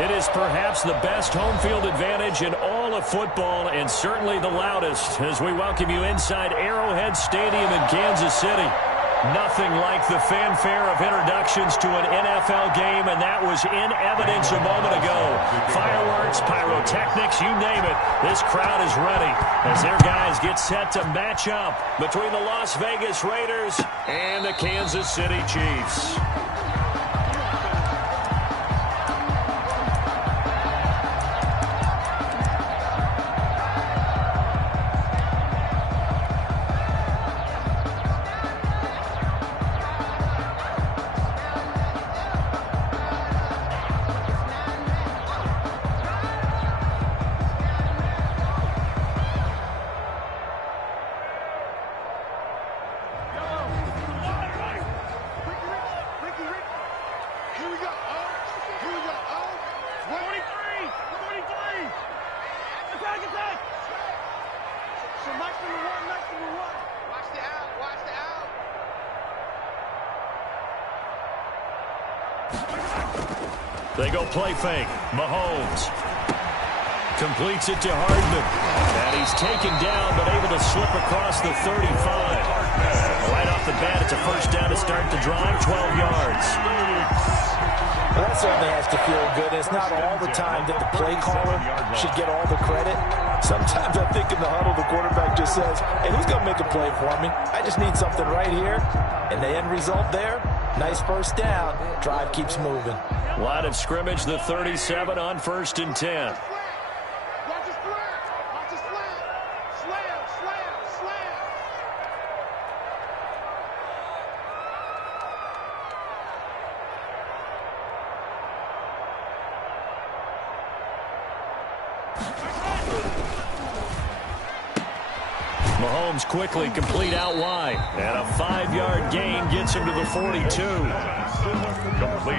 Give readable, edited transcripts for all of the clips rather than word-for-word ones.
It is perhaps the best home field advantage in all of football and certainly the loudest as we welcome you inside Arrowhead Stadium in Kansas City. Nothing like the fanfare of introductions to an NFL game, and that was in evidence a moment ago. Fireworks, pyrotechnics, you name it. This crowd is ready as their guys get set to match up between the Las Vegas Raiders and the Kansas City Chiefs. They go play fake. Mahomes completes it to Hardman. And he's taken down but able to slip across the 35. Right off the bat, it's a first down to start the drive, 12 yards. Well, that certainly has to feel good. It's not all the time that the play caller should get all the credit. Sometimes I think in the huddle, the quarterback just says, hey, who's going to make a play for me? I just need something right here. And the end result there, nice first down. Drive keeps moving. Line of scrimmage, the 37 on 1st and 10. Mahomes quickly complete out wide. And a 5-yard gain gets him to the 42.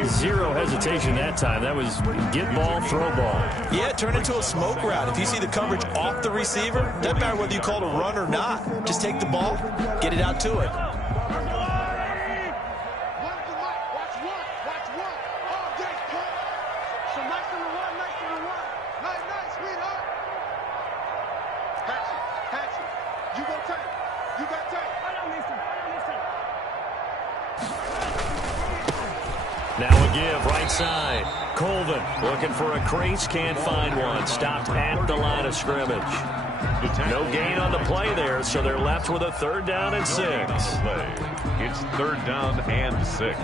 Zero hesitation that time. That was get ball, throw ball. Yeah, turn into a smoke route. If you see the coverage off the receiver, doesn't matter whether you call it a run or not. Just take the ball, get it out to it. Now a give, right side. Colvin looking for a crease, can't find one. Stopped at the line of scrimmage. No gain on the play there, so they're left with a 3rd down and 6. It's 3rd down and 6.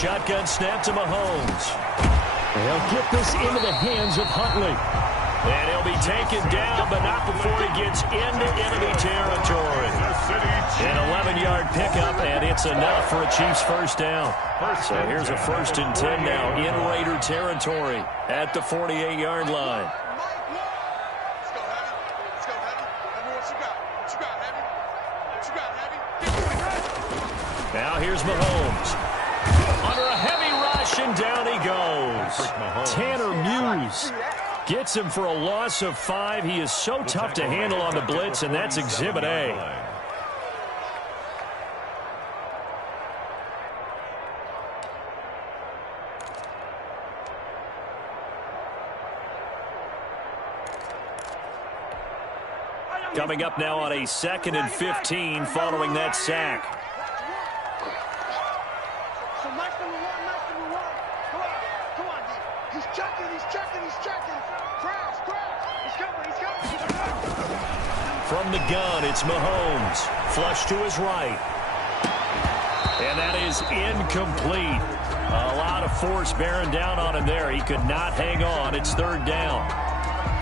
Shotgun snap to Mahomes. They'll get this into the hands of Huntley. And he'll be taken down, but not before he gets into enemy territory. An 11-yard pickup, and it's enough for a Chiefs first down. So here's a 1st and 10 now in Raider territory at the 48-yard line. Now here's Mahomes. Under a heavy rush, and down he goes. Tanner Muse gets him for a loss of 5. He is so tough to handle on the blitz, and that's Exhibit A. Coming up now on a 2nd and 15 following that sack. From the gun, it's Mahomes. Flush to his right. And that is incomplete. A lot of force bearing down on him there. He could not hang on. It's 3rd down.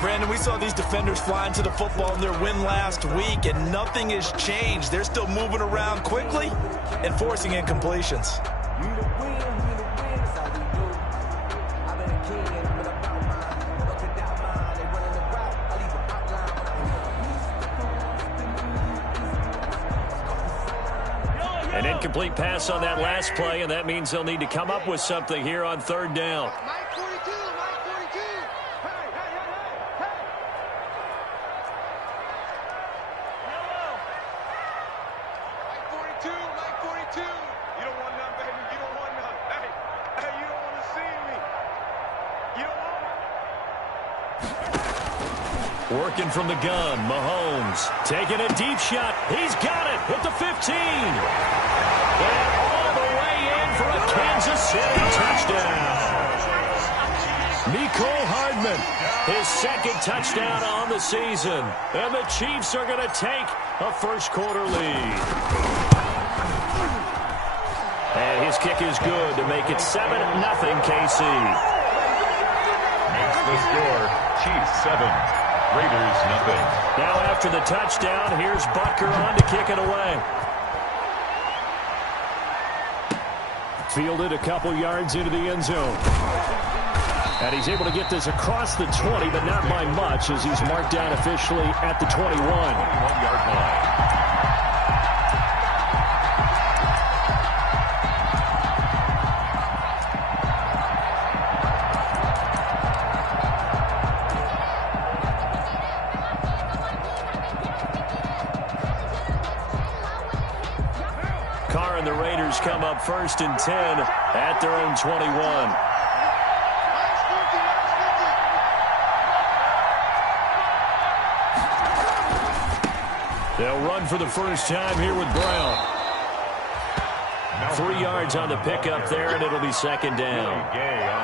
Brandon, we saw these defenders flying to the football in their win last week, and nothing has changed. They're still moving around quickly and forcing incompletions. An incomplete pass on that last play, and that means they'll need to come up with something here on third down. Working from the gun, Mahomes taking a deep shot. He's got it at the 15. And all the way in for a Kansas City touchdown. Mecole Hardman, his second touchdown on the season. And the Chiefs are going to take a first-quarter lead. And his kick is good to make it 7-0 KC. Makes the score, Chiefs 7. Raiders, nothing. Now after the touchdown, here's Butker on to kick it away. Fielded a couple yards into the end zone. And he's able to get this across the 20, but not by much, as he's marked down officially at the 21. 21-yard line. Come up first and 10 at their own 21. They'll run for the first time here with Brown. 3 yards on the pickup there, and it'll be second down.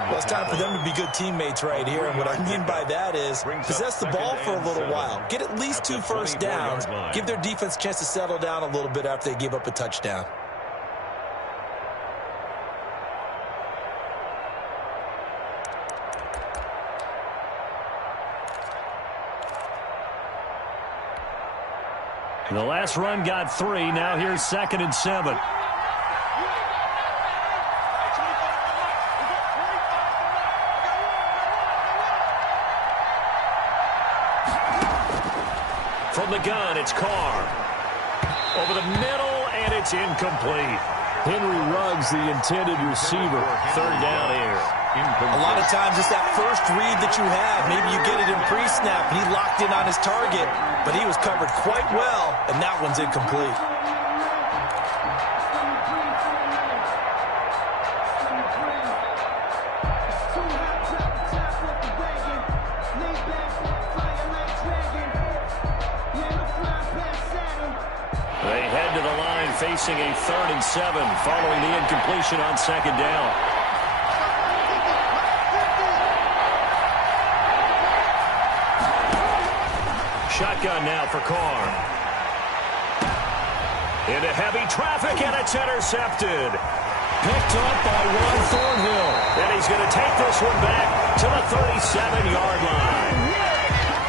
Well, it's time for them to be good teammates right here, and what I mean by that is possess the ball for a little while. Get at least 2 first downs. Give their defense a chance to settle down a little bit after they give up a touchdown. The last run got 3. Now here's 2nd and 7. From the gun, it's Carr. Over the middle, and it's incomplete. Henry Ruggs, the intended receiver. Third down here. A lot of times it's that first read that you have. Maybe you get it in pre-snap, and he locked in on his target, but he was covered quite well, and that one's incomplete. They head to the line facing a 3rd and 7 following the incompletion on 2nd down. Shotgun now for Carr. Into heavy traffic, and it's intercepted. Picked up by Juan Thornhill. And he's going to take this one back to the 37-yard line.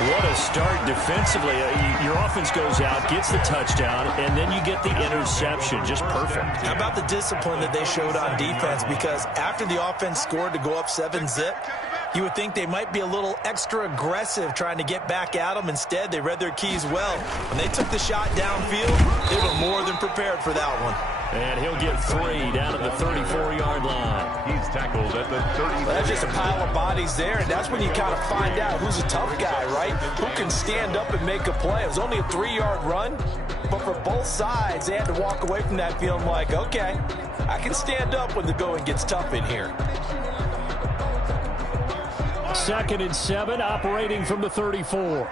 What a start defensively. Your offense goes out, gets the touchdown, and then you get the interception. Just perfect. How about the discipline that they showed on defense? Because after the offense scored to go up 7-zip, you would think they might be a little extra aggressive trying to get back at them. Instead, they read their keys well. When they took the shot downfield, they were more than prepared for that one. And he'll get 3 down at the 34-yard line. He's tackled at the 30. Well, that's just a pile of bodies there, and that's when you kind of find out who's a tough guy, right? Who can stand up and make a play. It was only a 3-yard run, but for both sides, they had to walk away from that feeling like, okay, I can stand up when the going gets tough in here. 2nd and 7, operating from the 34.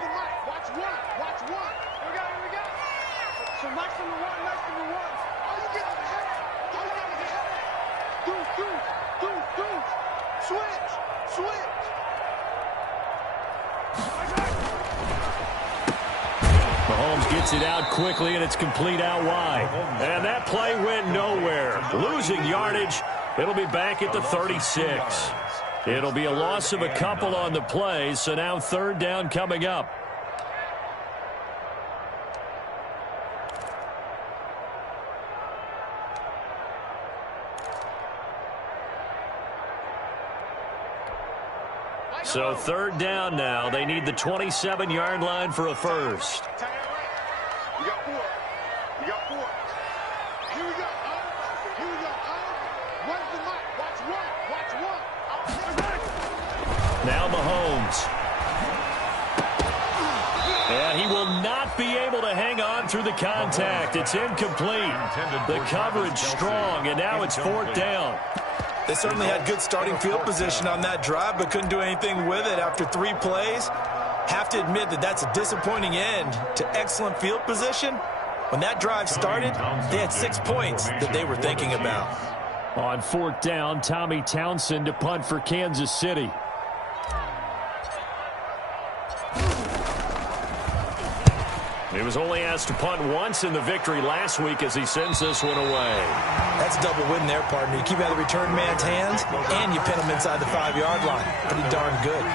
Mahomes gets it out quickly, and it's complete out wide. And that play went nowhere. Losing yardage. It'll be back at the 36. It'll be a loss of a couple on the play, so now 3rd down coming up. So 3rd down now. They need the 27-yard line for a first. We got 4. Here we go. able to hang on through the contact. It's incomplete. The coverage strong, and now it's 4th down. They certainly had good starting field position on that drive, but couldn't do anything with it after 3 plays. Have to admit that that's a disappointing end to excellent field position. When that drive started, they had 6 points that they were thinking about. On 4th down, Tommy Townsend to punt for Kansas City. He was only asked to punt once in the victory last week as he sends this one away. That's a double win there, partner. You keep out of the return man's hands, and you pin him inside the 5-yard line. Pretty darn good.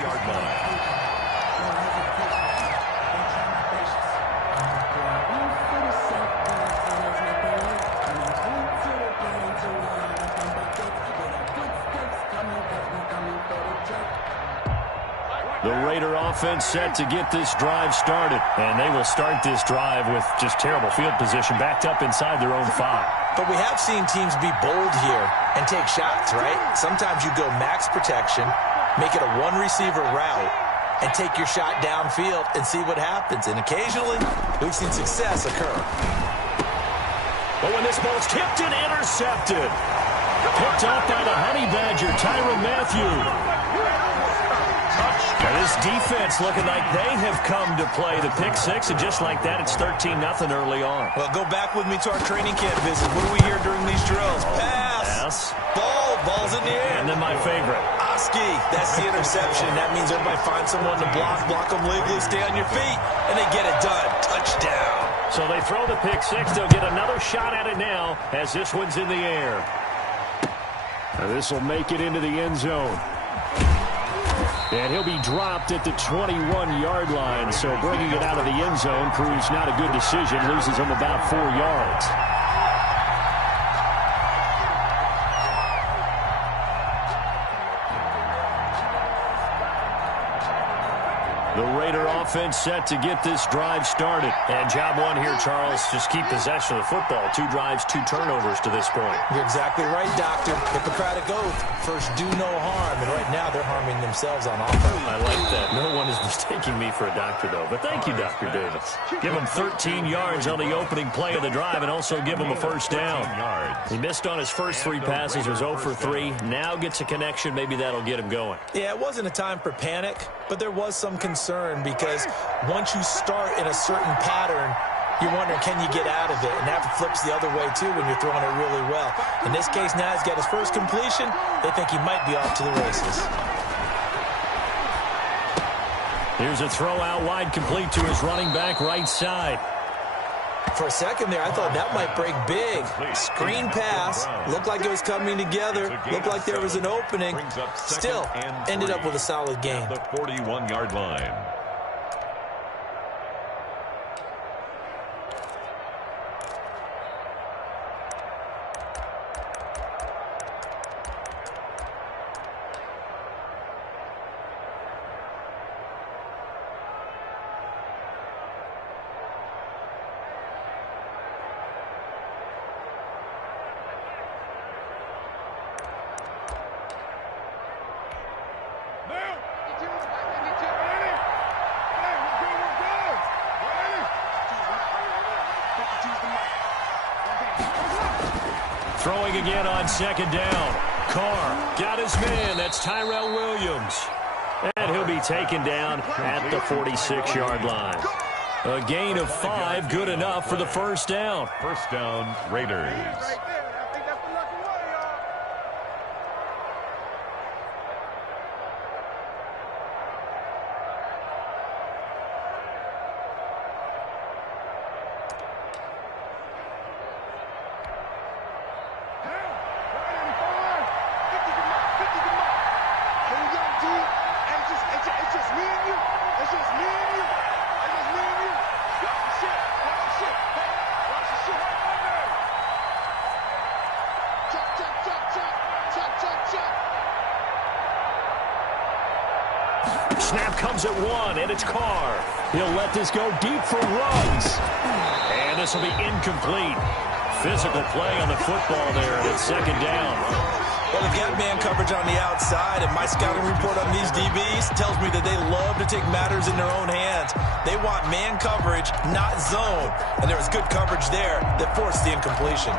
The Raider offense set to get this drive started. And they will start this drive with just terrible field position, backed up inside their own 5. But we have seen teams be bold here and take shots, right? Sometimes you go max protection, make it a 1-receiver route, and take your shot downfield and see what happens. And occasionally, we've seen success occur. But when this ball's tipped and intercepted. Picked off by the Honey Badger, Tyrann Mathieu. And this defense looking like they have come to play the pick 6, and just like that, it's 13-0 early on. Well, go back with me to our training camp visit. What do we hear during these drills? Pass. Ball's in the air. And then my favorite. Oski, that's the interception. That means everybody finds someone to block them legally, stay on your feet, and they get it done. Touchdown. So they throw the pick 6. They'll get another shot at it now as this one's in the air. This will make it into the end zone. And he'll be dropped at the 21-yard line. So bringing it out of the end zone proves not a good decision. Loses him about 4 yards. The Raider offense set to get this drive started. And job one here, Charles, just keep possession of the football. 2 drives, 2 turnovers to this point. You're exactly right, Doctor. Hippocratic oath. First, do no harm. And right now, they're harming themselves on offense. I like that. No one is mistaking me for a doctor, though. But thank you, Dr. Davis. Give him 13 yards on the opening play of the drive and also give him a first down. He missed on his first 3 passes, was 0 for 3. Now gets a connection. Maybe that'll get him going. Yeah, it wasn't a time for panic, but there was some concern because once you start in a certain pattern, you're wondering, can you get out of it? And that flips the other way, too, when you're throwing it really well. In this case, now he's got his first completion. They think he might be off to the races. Here's a throw out wide, complete to his running back right side. For a second there, I thought that might break big. Screen pass. Looked like it was coming together. Looked like there was an opening. Still, ended up with a solid gain. The 41-yard line. Throwing again on second down. Carr got his man. That's Tyrell Williams. And he'll be taken down at the 46-yard line. A gain of 5, good enough for the first down. First down, Raiders. Snap comes at 1, and it's Carr. He'll let this go deep for runs. And this will be incomplete. Physical play on the football there, and it's second down. Well, they've got man coverage on the outside, and my scouting report on these DBs tells me that they love to take matters in their own hands. They want man coverage, not zone. And there was good coverage there that forced the incompletion.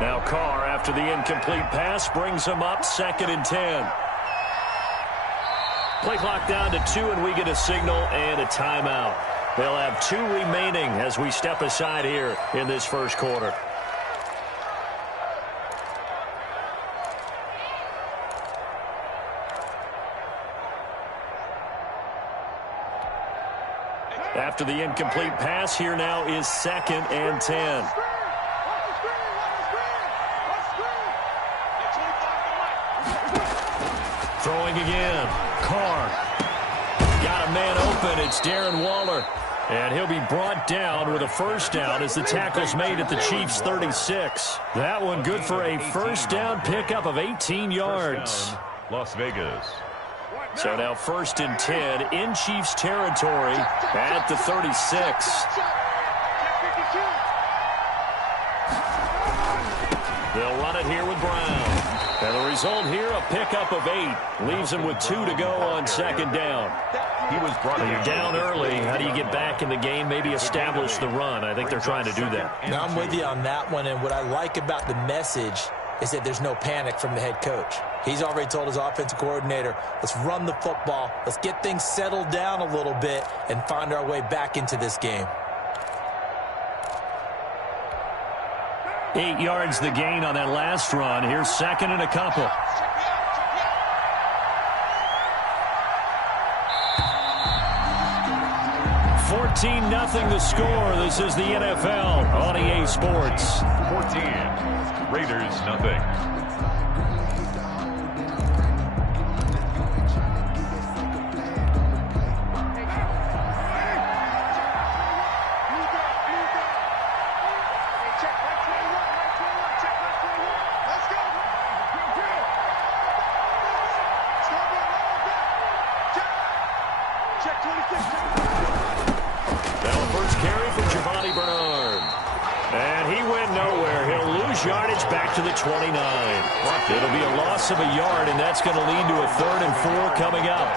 Now Carr, after the incomplete pass, brings him up 2nd and 10. Play clock down to 2, and we get a signal and a timeout. They'll have 2 remaining as we step aside here in this first quarter. After the incomplete pass, here now is 2nd and 10. Throwing again. Carr. Got a man open. It's Darren Waller. And he'll be brought down with a first down as the tackle's made at the Chiefs' 36. That one good for a first down pickup of 18 yards. Las Vegas. So now 1st and 10 in Chiefs territory at the 36. They'll run it here with Brown. And the result here, a pickup of 8. Leaves him with 2 to go on 2nd down. He was brought You're down early. How do you get back in the game? Maybe establish the run. I think they're trying to do that. Now I'm with you on that one, and what I like about the message is that there's no panic from the head coach. He's already told his offensive coordinator, let's run the football, let's get things settled down a little bit and find our way back into this game. 8 yards the gain on that last run. Here's 2nd and a couple. $14-0 the score. This is the NFL on EA Sports. 14. Raiders, nothing. Back to the 29. It'll be a loss of a yard, and that's going to lead to a 3rd and 4 coming up.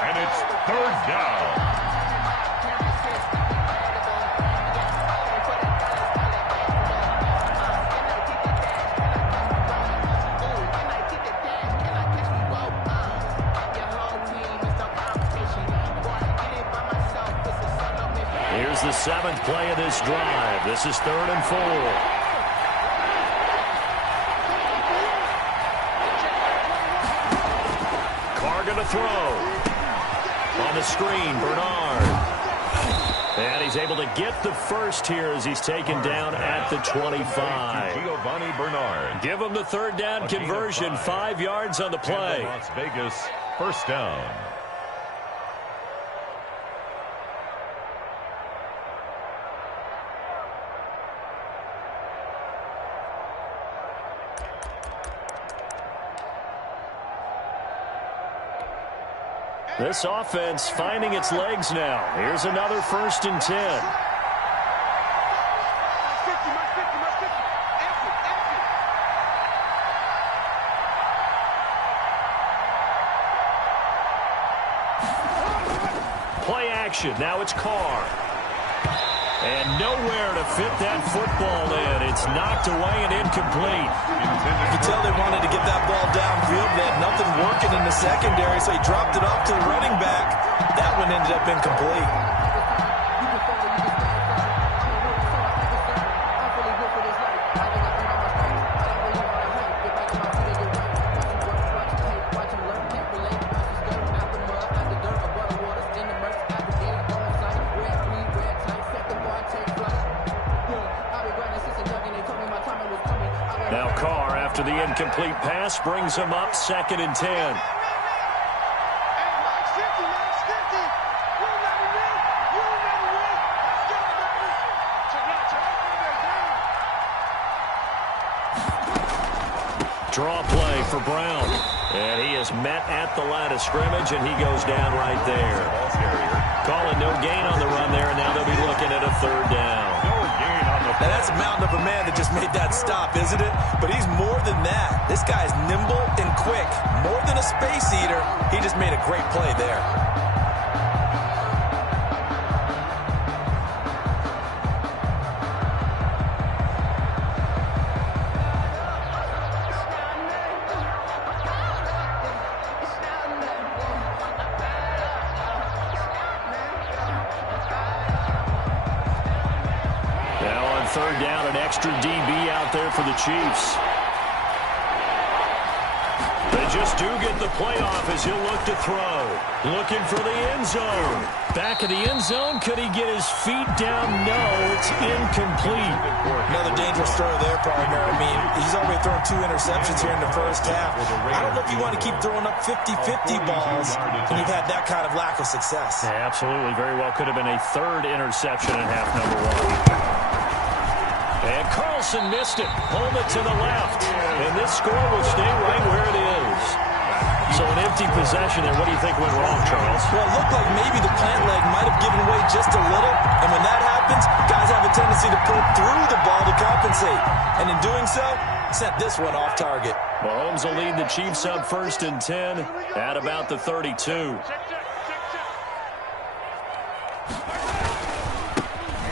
And it's 3rd down. Here's the 7th play of this drive. This is 3rd and 4. Going to throw. On the screen, Bernard. And he's able to get the first here as he's taken down at the 25. Giovanni Bernard. Give him the 3rd down conversion. 5 yards on the play. Las Vegas, first down. This offense finding its legs now. Here's another 1st and 10. Play action. Now it's Carr. And nowhere to fit that football in. It's knocked away and incomplete. You could tell they wanted to get that ball downfield. They had nothing working in the secondary, so he dropped it off to the running back. That one ended up incomplete. after the incomplete pass brings him up 2nd and 10. Draw play for Brown. And he is met at the line of scrimmage, and he goes down right there. Calling no gain on the run there, and now they'll be looking at a 3rd down. Now that's a mountain of a man that just made that stop, isn't it? But he's more than that. This guy's nimble and quick. More than a space eater. He just made a great play there. Third down, an extra DB out there for the Chiefs. They just do get the playoff as he'll look to throw. Looking for the end zone. Back of the end zone. Could he get his feet down? No, it's incomplete. Another dangerous throw there, partner. I mean, he's already thrown 2 interceptions here in the first half. I don't know if you want to keep throwing up 50-50 balls when you've had that kind of lack of success. Yeah, absolutely. Very well could have been a 3rd interception in half number 1. And Carlson missed it. Home it to the left. And this score will stay right where it is. So an empty possession there. What do you think went wrong, Charles? Well, it looked like maybe the plant leg might have given way just a little. And when that happens, guys have a tendency to pull through the ball to compensate. And in doing so, sent this one off target. Mahomes will lead the Chiefs up 1st and 10 at about the 32.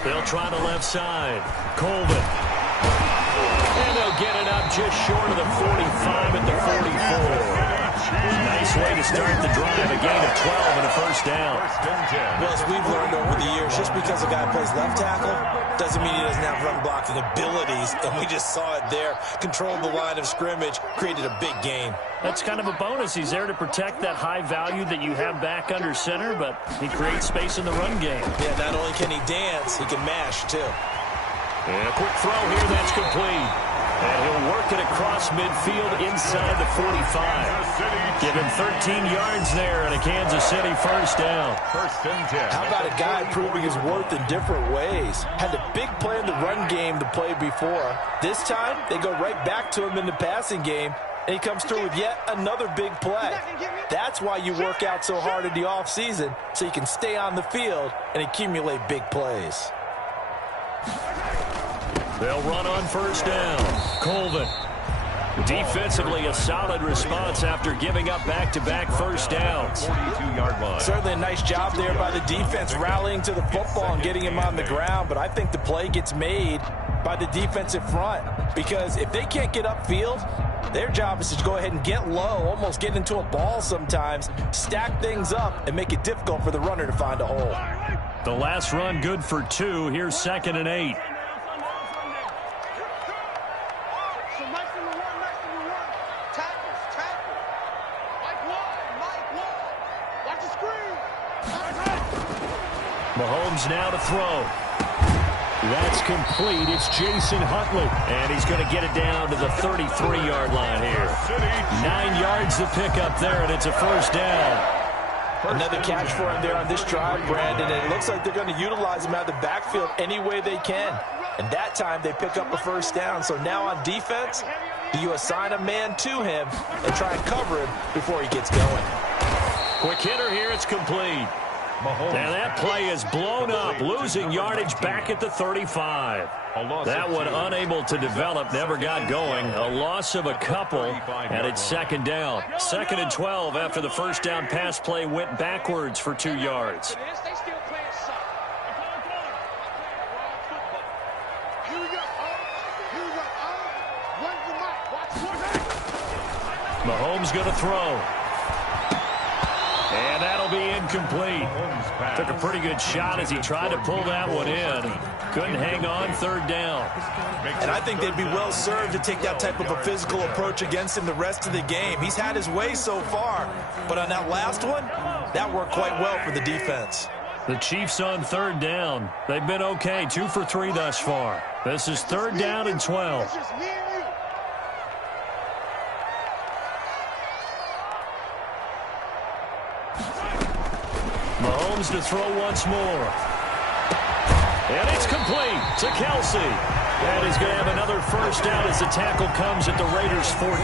They'll try the left side. Colvin. And they'll get it up just short of the 45 at the 44. Nice way to start the drive. A gain of 12 and a 1st down. Well, as we've learned over the years, just because a guy plays left tackle doesn't mean he doesn't have run blocking abilities. And we just saw it there. Controlled the line of scrimmage, created a big gain. That's kind of a bonus. He's there to protect that high value that you have back under center, but he creates space in the run game. Yeah, not only can he dance, he can mash, too. And a quick throw here, that's complete. And he'll work it across midfield inside the 45. Give him 13 yards there and a Kansas City 1st down. 1st and 10. How about a guy proving his worth in different ways? Had a big play in the run game to play before. This time, they go right back to him in the passing game, and he comes through with yet another big play. That's why you work out so hard in the offseason, so you can stay on the field and accumulate big plays. They'll run on 1st down. Colvin. Defensively, a solid response after giving up back-to-back 1st downs. 42-yard line. Certainly a nice job there by the defense rallying to the football and getting him on the ground, but I think the play gets made by the defensive front because if they can't get upfield, their job is to go ahead and get low, almost get into a ball sometimes, stack things up, and make it difficult for the runner to find a hole. The last run good for 2. Here's 2nd and 8. Mahomes now to throw. That's complete. It's Jason Huntley. And he's going to get it down to the 33-yard line here. 9 yards to pick up there, and it's a 1st down. Another catch for him there on this drive, Brandon. And it looks like they're going to utilize him out of the backfield any way they can. And that time they pick up a 1st down. So now on defense, do you assign a man to him and try and cover him before he gets going? Quick hitter here. It's complete. And that play is blown up, losing yardage back at the 35. That one unable to develop, never got going. A loss of a couple, and it's 2nd down. 2nd and 12 after the 1st down pass play went backwards for 2 yards. Mahomes going to throw. And that'll be incomplete. Took a pretty good shot as he tried to pull that one in. Couldn't hang on 3rd down. And I think they'd be well served to take that type of a physical approach against him the rest of the game. He's had his way so far. But on that last one, that worked quite well for the defense. The Chiefs on 3rd down. They've been okay, 2 for 3 thus far. This is 3rd down and 12. Mahomes to throw once more. And it's complete to Kelsey. And he's going to have another first down as the tackle comes at the Raiders' 14.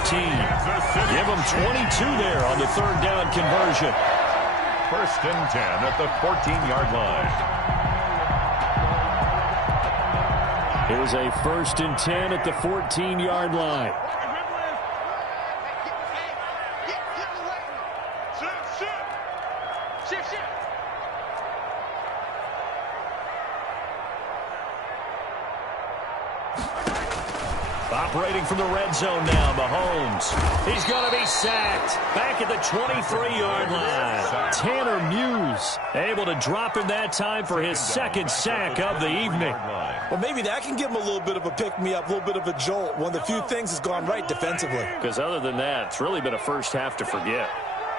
Give them 22 there on the third down conversion. First and 10 at the 14-yard line. Here's a first and 10 at the 14-yard line. Operating from the red zone now, Mahomes. He's going to be sacked. Back at the 23-yard line. Tanner Muse able to drop him that time for his second sack of the evening. Well, maybe that can give him a little bit of a pick-me-up, a little bit of a jolt. One of the few things has gone right defensively. Because other than that, it's really been a first half to forget.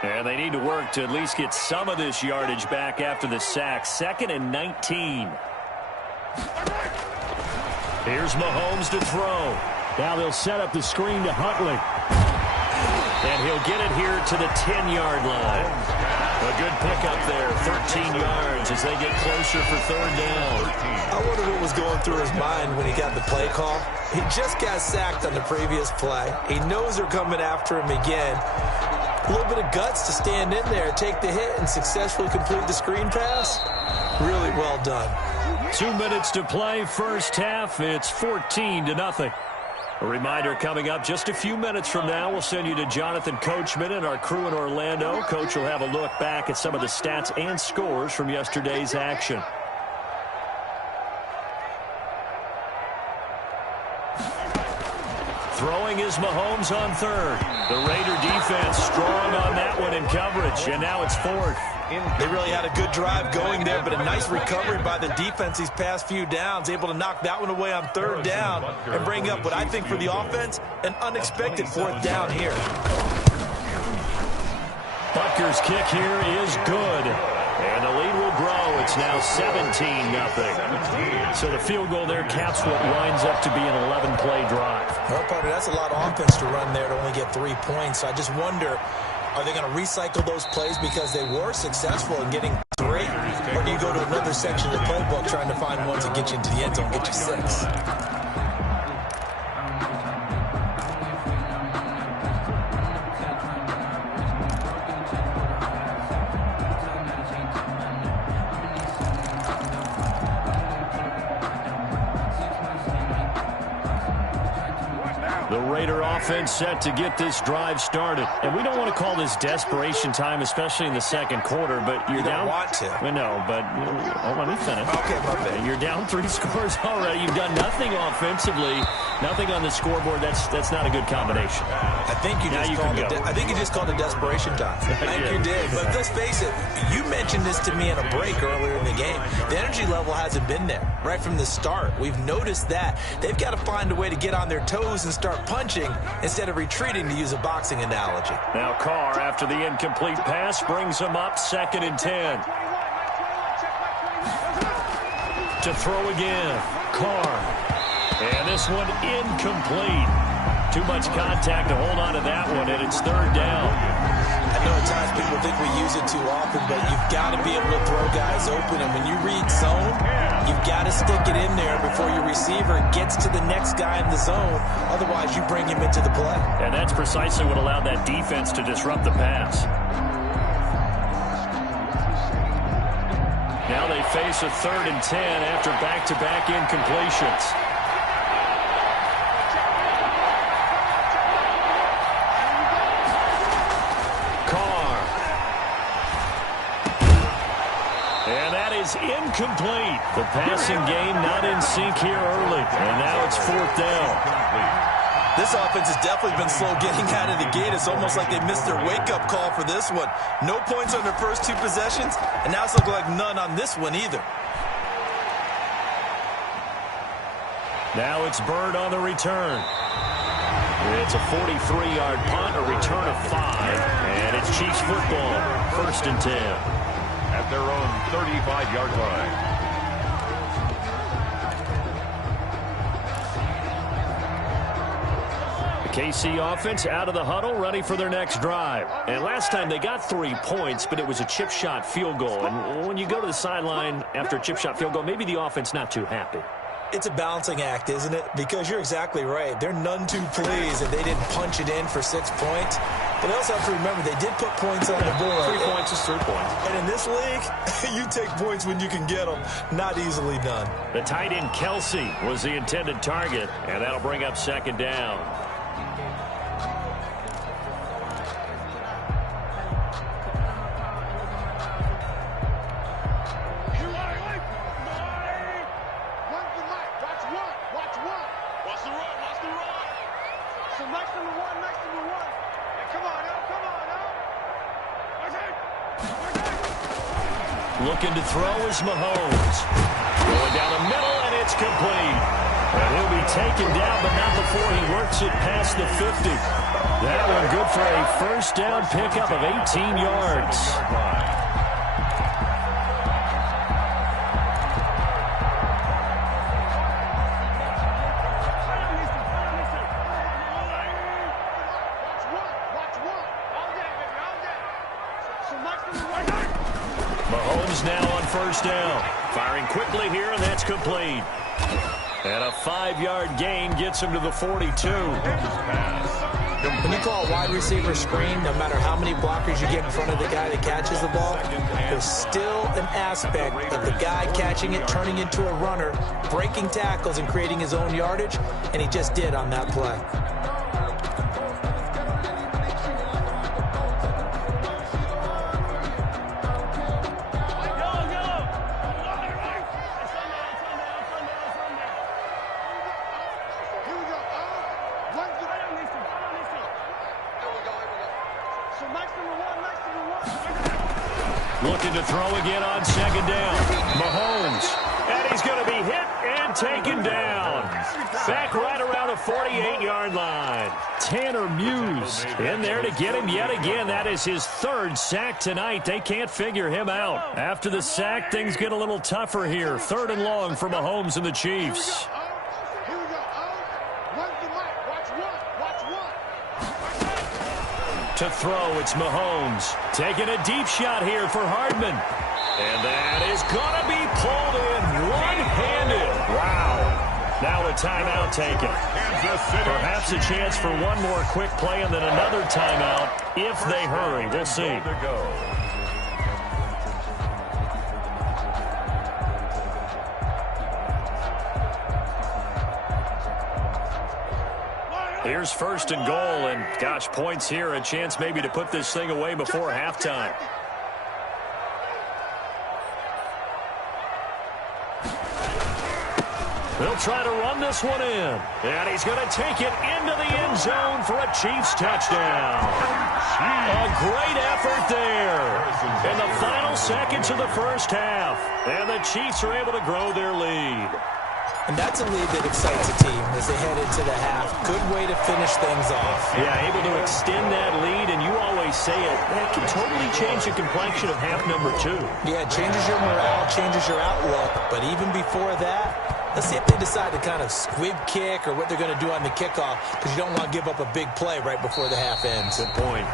And they need to work to at least get some of this yardage back after the sack. 2nd and 19. Here's Mahomes to throw. Now they'll set up the screen to Huntley. And he'll get it here to the 10-yard line. A good pickup there, 13 yards as they get closer for third down. I wonder what was going through his mind when he got the play call. He just got sacked on the previous play. He knows they're coming after him again. A little bit of guts to stand in there, take the hit, and successfully complete the screen pass. Really well done. 2 minutes to play, first half. It's 14-0. A reminder coming up just a few minutes from now, we'll send you to Jonathan Coachman and our crew in Orlando. Coach will have a look back at some of the stats and scores from yesterday's action. Throwing is Mahomes on third. The Raider defense strong on that one in coverage, and now it's fourth. They really had a good drive going there, but a nice recovery by the defense these past few downs, able to knock that one away on third down and bring up what I think for the offense, an unexpected fourth down here. Butker's kick here is good. And the lead will grow. It's now 17-0. So the field goal there caps what winds up to be an 11-play drive. Well, partner, that's a lot of offense to run there to only get 3 points. So I just wonder, are they going to recycle those plays because they were successful in getting 3? Or do you go to another section of the playbook trying to find ones that get you into the end zone and get you 6? The Raider offense set to get this drive started. And we don't want to call this desperation time, especially in the second quarter, but you're down. You don't want to. We know, but let me finish. Okay, my bad. You're down 3 scores already. You've done nothing offensively, nothing on the scoreboard. That's not a good combination. I think you just called it desperation time. I think you did. But let's face it, you mentioned this to me in a break earlier in the game. The energy level hasn't been there right from the start. We've noticed that. They've got to find a way to get on their toes and start punching instead of retreating, to use a boxing analogy. Now Carr, after the incomplete pass, brings him up 2nd and 10. To throw again. Carr. And this one incomplete. Too much contact to hold on to that one, and it's third down. I know at times people think we use it too often, but you've got to be able to throw guys open. And when you read zone, you've got to stick it in there before your receiver gets to the next guy in the zone. Otherwise, you bring him into the play. And that's precisely what allowed that defense to disrupt the pass. Now they face a 3rd and 10 after back-to-back incompletions. Incomplete. The passing game not in sync here early. And now it's 4th down. This offense has definitely been slow getting out of the gate. It's almost like they missed their wake-up call for this one. No points on their first 2 possessions, and now it's looking like none on this one either. Now it's Bird on the return. It's a 43-yard punt, a return of 5, and it's Chiefs football. 1st and 10. At their own 35-yard line. The KC offense out of the huddle, ready for their next drive. And last time they got 3 points, but it was a chip shot field goal. And when you go to the sideline after a chip shot field goal, maybe the offense not too happy. It's a balancing act, isn't it? Because you're exactly right. They're none too pleased that they didn't punch it in for 6 points. But they also have to remember they did put points on the board. 3 points is 3 points. And in this league, you take points when you can get them. Not easily done. The tight end Kelsey was the intended target, and that'll bring up second down. Looking to throw is Mahomes. Going down the middle, and it's complete. And he'll be taken down, but not before he works it past the 50. That one good for a first down pickup of 18 yards. Mahomes now on first down. Firing quickly here, and that's complete. And a 5-yard gain gets him to the 42. When you call a wide receiver screen, no matter how many blockers you get in front of the guy that catches the ball, there's still an aspect of the guy catching it, turning into a runner, breaking tackles and creating his own yardage, and he just did on that play. Looking to throw again on second down. Mahomes. And he's going to be hit and taken down. Back right around the 48-yard line. Tanner Muse in there to get him yet again. That is his 3rd sack tonight. They can't figure him out. After the sack, things get a little tougher here. 3rd and long for Mahomes and the Chiefs. To throw, it's Mahomes. Taking a deep shot here for Hardman. And that is going to be pulled in one-handed. Wow. Now a timeout taken. Perhaps a chance for one more quick play and then another timeout if they hurry. We'll see. Here's 1st and goal, and gosh, points here, a chance maybe to put this thing away before halftime. They'll try to run this one in, and he's going to take it into the end zone for a Chiefs touchdown. A great effort there in the final seconds of the first half, and the Chiefs are able to grow their lead. And that's a lead that excites a team as they head into the half. Good way to finish things off. Yeah, able to extend that lead, and you always say it, that can totally change the complexion of half number 2. Yeah, it changes your morale, changes your outlook. But even before that, let's see if they decide to kind of squib kick or what they're going to do on the kickoff, because you don't want to give up a big play right before the half ends. Good point.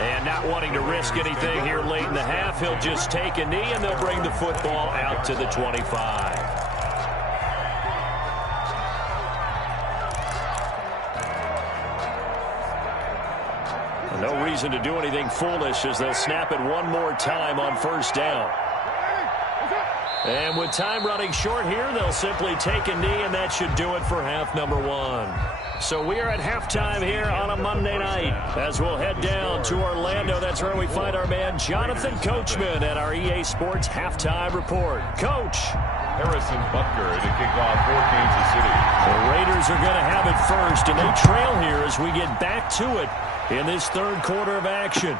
And not wanting to risk anything here late in the half, he'll just take a knee, and they'll bring the football out to the 25. No reason to do anything foolish as they'll snap it one more time on first down. And with time running short here, they'll simply take a knee, and that should do it for half number 1. So we are at halftime here on a Monday night as we'll head down to Orlando. That's where we find our man Jonathan Coachman at our EA Sports Halftime Report. Coach. Harrison Butker to kick off for Kansas City. The Raiders are going to have it first, and they trail here as we get back to it in this 3rd quarter of action.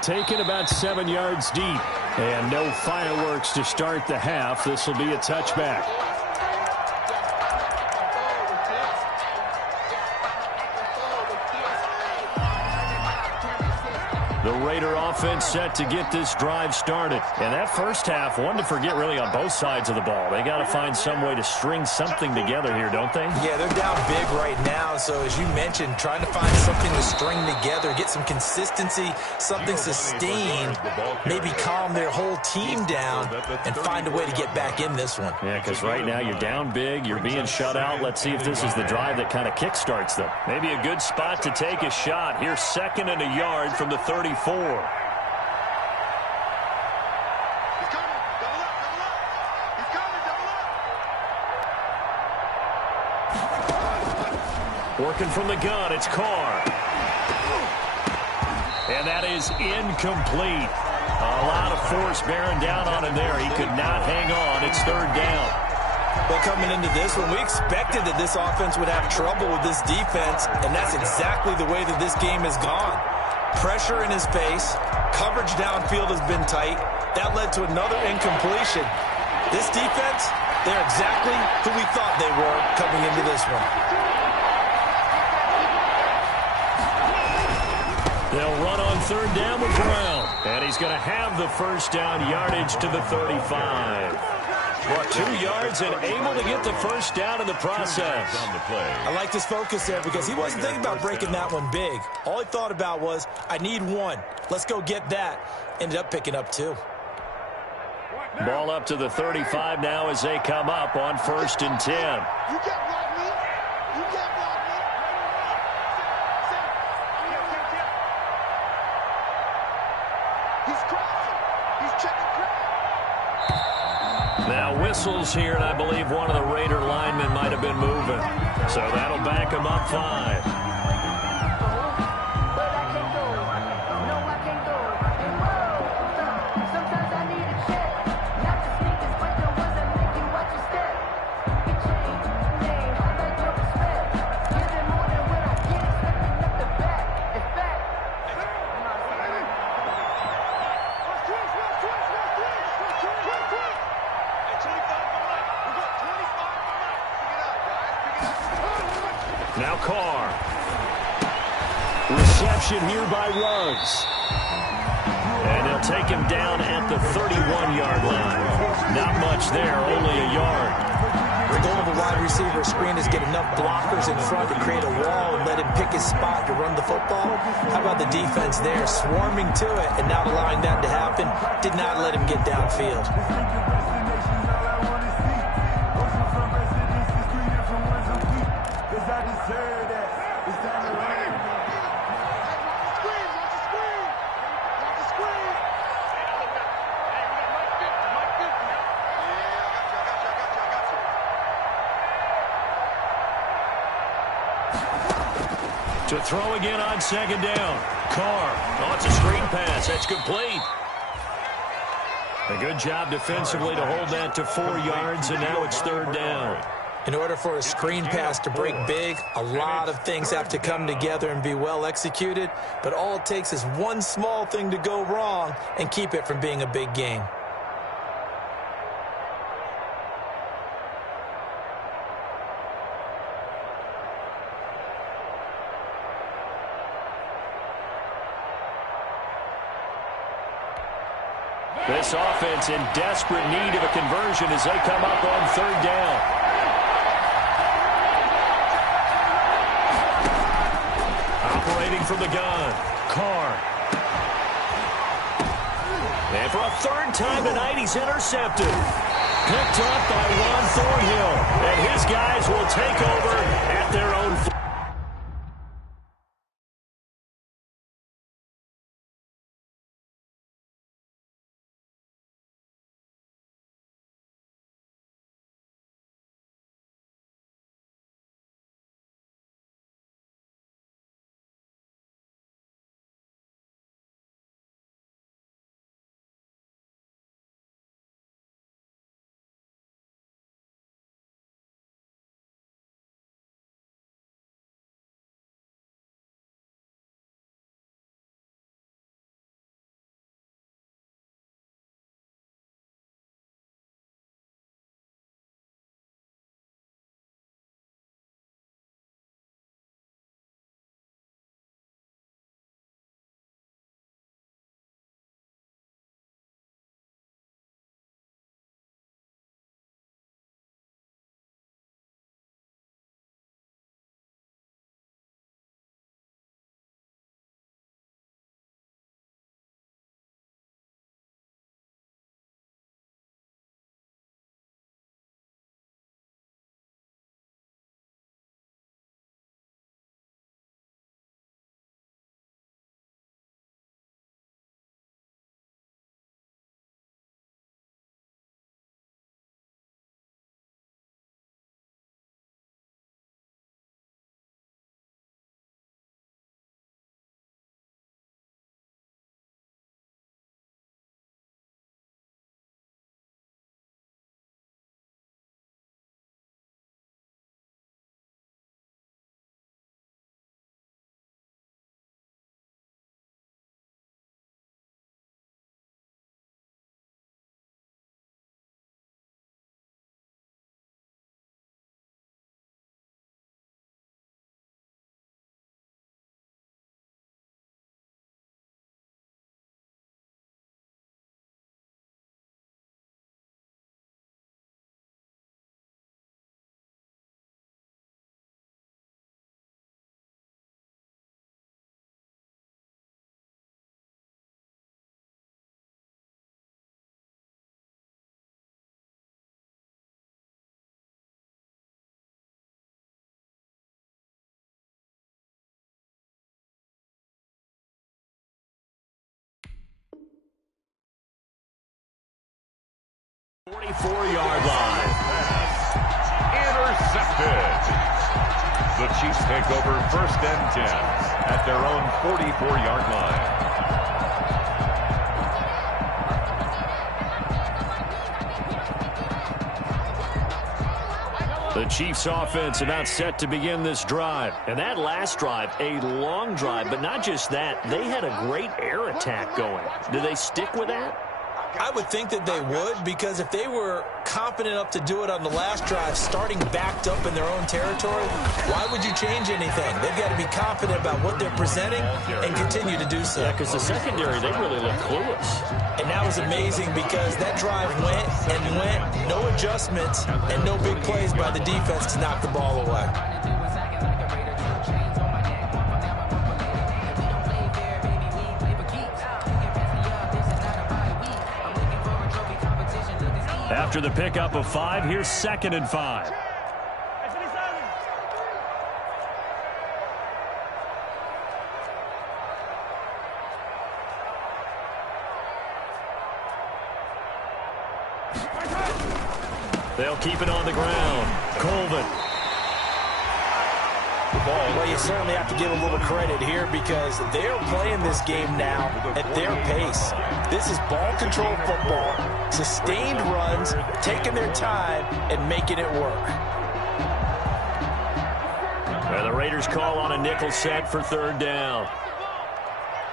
Taken about 7 yards deep, and no fireworks to start the half. This will be a touchback. The Raider offense set to get this drive started. And that first half, one to forget really on both sides of the ball. They got to find some way to string something together here, don't they? Yeah, they're down big right now. So as you mentioned, trying to find something to string together, get some consistency, something sustained, maybe calm their whole team down and find a way to get back in this one. Yeah, because right now you're down big, you're being shut out. Let's see if this is the drive that kind of kickstarts them. Maybe a good spot to take a shot. Here's 2nd and a yard from the 34. Working from the gun, it's Carr. And that is incomplete. A lot of force bearing down on him there. He could not hang on. It's 3rd down. Well, coming into this one, we expected that this offense would have trouble with this defense, and that's exactly the way that this game has gone. Pressure in his face, coverage downfield has been tight. That led to another incompletion. This defense, they're exactly who we thought they were coming into this one. They'll run on 3rd down with Brown. And he's going to have the first down yardage to the 35. Well, 2 yards and able to get the first down in the process. I like his focus there because he wasn't thinking about breaking that one big. All he thought about was, I need 1. Let's go get that. Ended up picking up 2. Ball up to the 35 now as they come up on 1st and 10. You can't block me. You can't block me. He's crossing. He's checking crowd. Now whistles here, and I believe one of the Raider linemen might have been moving. So that'll back him up 5. Now Carr. Reception here by Ruggs. And they'll take him down at the 31-yard line. Not much there, only a yard. The goal of a wide receiver screen is get enough blockers in front to create a wall and let him pick his spot to run the football. How about the defense there, swarming to it and not allowing that to happen? Did not let him get downfield. To throw again on 2nd down. Carr. Oh, it's a screen pass. That's complete. A good job defensively to hold that to 4 yards, and now it's 3rd down. In order for a screen pass to break big, a lot of things have to come together and be well executed, but all it takes is one small thing to go wrong and keep it from being a big game. This offense in desperate need of a conversion as they come up on 3rd down. Operating from the gun, Carr. And for a 3rd time tonight, he's intercepted. Picked up by Ron Thornhill. And his guys will take over at their own 44-yard line. Intercepted. The Chiefs take over 1st and 10 at their own 44-yard line. The Chiefs offense about set to begin this drive. And that last drive, a long drive, but not just that. They had a great air attack going. Do they stick with that? I would think that they would, because if they were confident enough to do it on the last drive, starting backed up in their own territory, why would you change anything? They've got to be confident about what they're presenting and continue to do so. Yeah, because the secondary, they really look clueless. And that was amazing because that drive went and went, no adjustments and no big plays by the defense to knock the ball away. After the pickup of 5, here's 2nd and 5. They'll keep it on the ground. Colvin. Well, you certainly have to give a little credit here because they're playing this game now at their pace. This is ball control football. Sustained runs, taking their time, and making it work. And the Raiders call on a nickel set for 3rd down.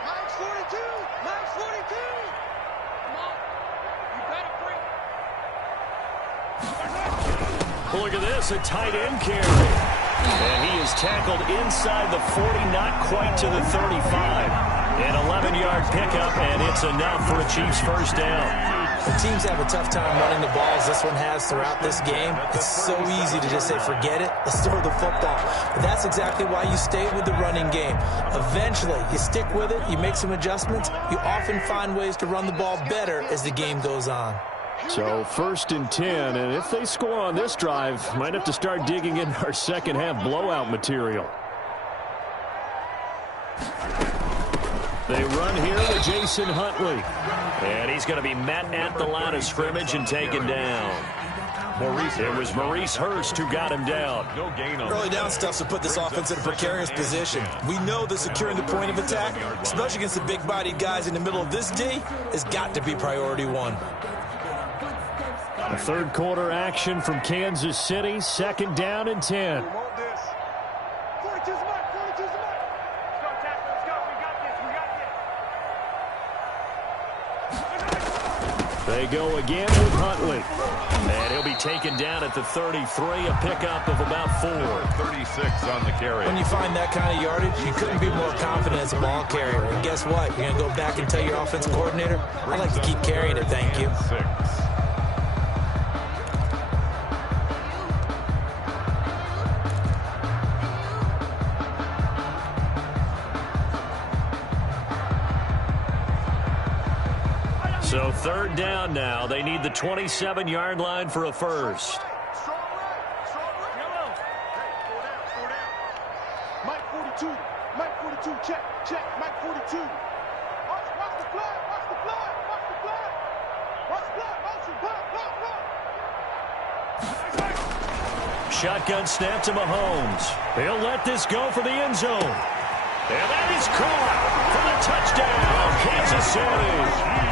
Max 42! Max 42! Come on. You better bring. Look at this, a tight end carry. And he is tackled inside the 40, not quite to the 35. An 11-yard pickup, and it's enough for a Chiefs 1st down. The teams have a tough time running the ball as this one has throughout this game. It's so easy to just say, forget it, let's throw the football. But that's exactly why you stay with the running game. Eventually, you stick with it, you make some adjustments, you often find ways to run the ball better as the game goes on. So 1st and 10, and if they score on this drive, might have to start digging in our second half blowout material. They run here with Jason Huntley. And he's going to be met at the line of scrimmage and taken down. It was Maurice Hurst who got him down. No gain on Early down stuff to put this offense in a precarious position. We know that securing the point of attack, especially against the big-bodied guys in the middle of this D, has got to be priority 1. A 3rd quarter action from Kansas City. 2nd down and 10. We want this. 42's mark. 42's mark. Let's go, tackle. Let's go. We got this. We got this. They go again with Huntley. And he'll be taken down at the 33, a pickup of about 4. 36 on the carry. When you find that kind of yardage, you couldn't be more confident as a ball carrier. And guess what? You're going to go back and tell your offensive coordinator, I'd like to keep carrying it, thank you. 6. So 3rd down now. They need the 27-yard line for a first. Strong right. Strong right. Yellow. Hey, slow down. Mike 42. Mike 42. Check. Check. Mike 42. Watch the blood. Watch the blood. Watch the blood. Watch the blood. Motion. Blood. Shotgun snap to Mahomes. He'll let this go for the end zone. And that is caught for the touchdown, Kansas City.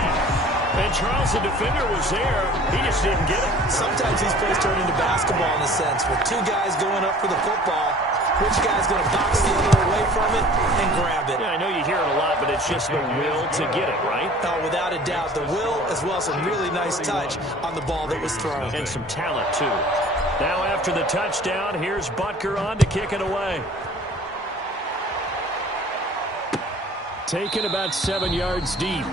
And Charles, the defender, was there. He just didn't get it. Sometimes these plays turn into basketball in a sense. With 2 guys going up for the football, which guy's going to box the other away from it and grab it? Yeah, I know you hear it a lot, but it's just the will to get it, right? Oh, without a doubt. The will, as well as some really nice touch on the ball that was thrown. And some talent, too. Now after the touchdown, here's Butker on to kick it away. Taken about 7 yards deep.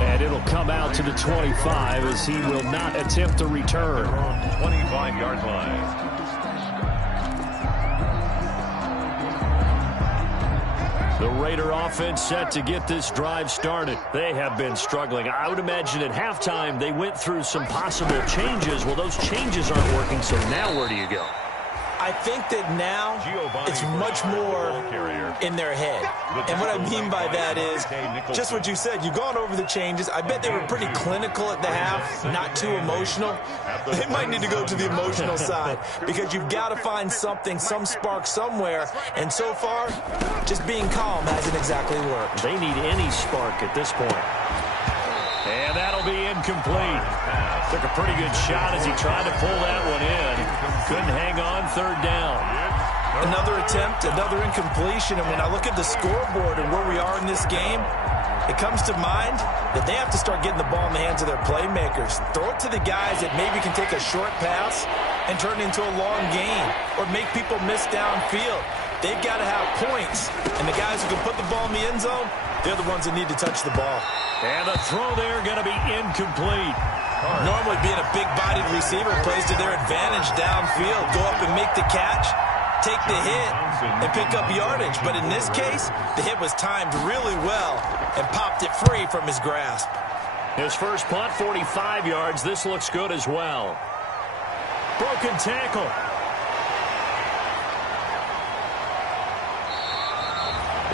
And it'll come out to the 25 as he will not attempt to return. 25-yard line. The Raider offense set to get this drive started. They have been struggling. I would imagine at halftime they went through some possible changes. Well, those changes aren't working, so now where do you go? I I think that now it's much more in their head. And what I mean by that is just what you said. You've gone over the changes. I bet they were pretty clinical at the half, not too emotional. They might need to go to the emotional side because you've got to find something, some spark somewhere. And so far, just being calm hasn't exactly worked. They need any spark at this point. And that'll be incomplete. Took a pretty good shot as he tried to pull that one in. Couldn't hang on, third down. Another attempt, another incompletion. And when I look at the scoreboard and where we are in this game, it comes to mind that they have to start getting the ball in the hands of their playmakers. Throw it to the guys that maybe can take a short pass and turn it into a long gain or make people miss downfield. They've got to have points. And the guys who can put the ball in the end zone, they're the ones that need to touch the ball. And the throw there going to be incomplete. Normally being a big-bodied receiver plays to their advantage downfield. Go up and make the catch, take the hit, and pick up yardage. But in this case, the hit was timed really well and popped it free from his grasp. His first punt, 45 yards. This looks good as well. Broken tackle.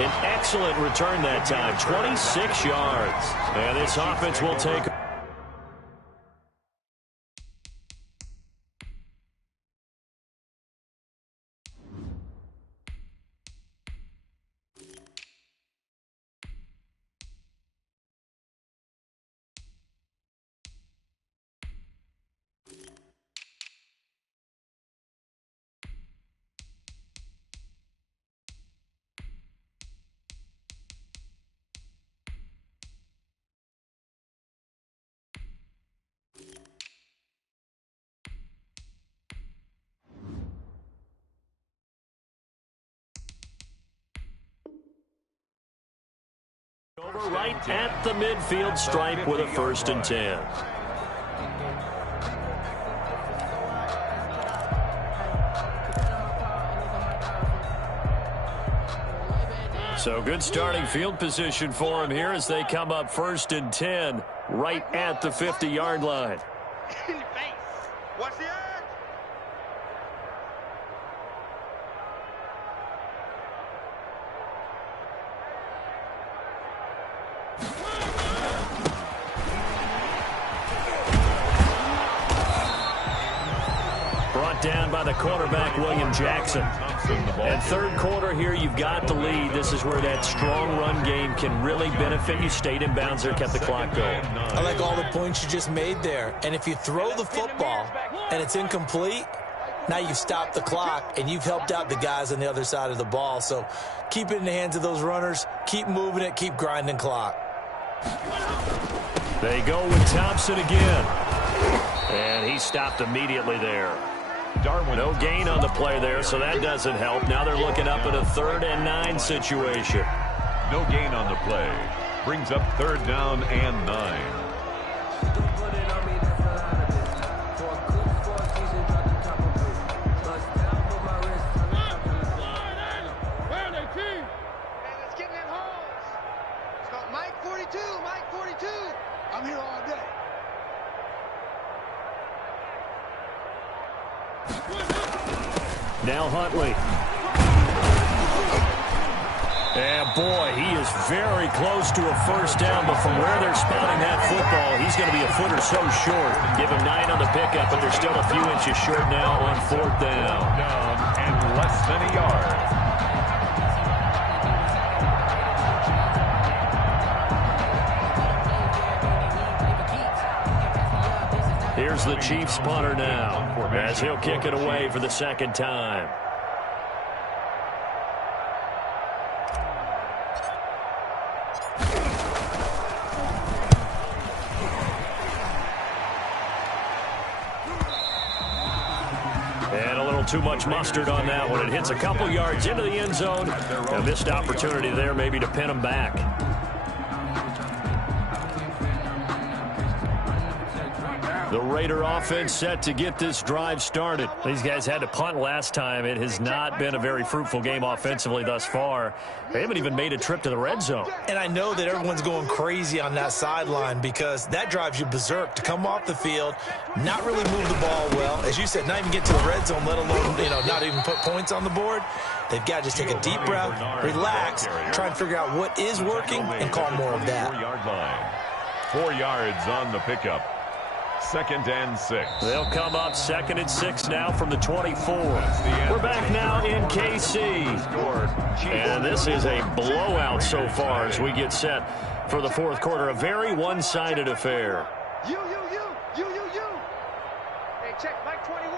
An excellent return that time, 26 yards. And this offense will take... Over right at the midfield stripe with a 1st and 10. So good starting field position for him here as they come up 1st and 10 right at the 50-yard line. Watch the edge. Brought down by the quarterback, William Jackson. And third quarter here, you've got the lead. This is where that strong run game can really benefit you. Stayed in bounds there, kept the clock going. I like all the points you just made there. And if you throw the football and it's incomplete, now you've stopped the clock and you've helped out the guys on the other side of the ball. So keep it in the hands of those runners. Keep moving it. Keep grinding clock. They go with Thompson again. And he stopped immediately there. No gain on the play there, so that doesn't help. Now they're looking up at a 3rd and 9 situation. No gain on the play. Brings up 3rd down and 9. I'm here all day. Now Huntley. And boy, he is very close to a 1st down, but from where they're spotting that football, he's going to be a foot or so short. Give him 9 on the pickup, but they're still a few inches short now on 4th down. Down and less than a yard. Here's the Chiefs punter now, as he'll kick it away for the 2nd time. And a little too much mustard on that one. It hits a couple yards into the end zone. A missed opportunity there maybe to pin him back. The Raider offense set to get this drive started. These guys had to punt last time. It has not been a very fruitful game offensively thus far. They haven't even made a trip to the red zone. And I know that everyone's going crazy on that sideline because that drives you berserk to come off the field, not really move the ball well. As you said, not even get to the red zone, let alone, not even put points on the board. They've got to just take a deep breath, relax, try and figure out what is working and call more of that. 4 yards on the pickup. 2nd and 6. They'll come up 2nd and 6 now from the 24. We're back now in KC. And this is a blowout so far as we get set for the fourth quarter. A very one-sided affair. You. Hey, check Mike 21,